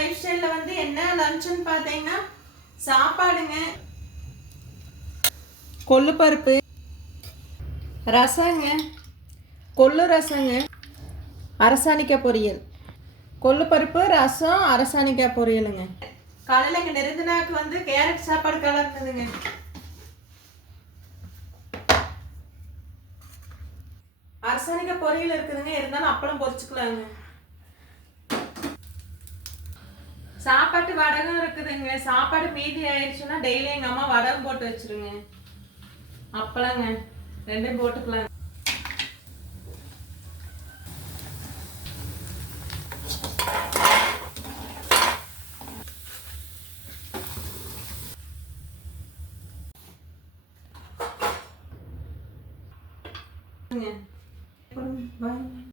Life ஸ்டைலில் வந்து என்ன லஞ்சுன்னு பார்த்தீங்கன்னா சாப்பாடுங்க, கொள்ளு பருப்பு, ரசங்க, கொள்ளு ரசங்க, அரசாணிக்காய் பொரியல். கொள்ளு பருப்பு, ரசம், அரசாணிக்காய் பொரியலுங்க. காலையில் இங்கே நிருந்தனாக்கு வந்து கேரட் சாப்பாடு கலர்ந்ததுங்க. அரசாணிக்காய் பொரியல் இருக்குதுங்க, இருந்தாலும் அப்பளம் பொரிச்சுக்கலாங்க. சாப்பாட்டு வடகம் இருக்குதுங்க. சாப்பாடு மீதி ஆயிடுச்சுன்னா டெய்லி எங்கள் அம்மா வடகம் போட்டு வச்சிருங்க. அப்பளங்க ரெண்டையும் போட்டுக்கலாம். Bye.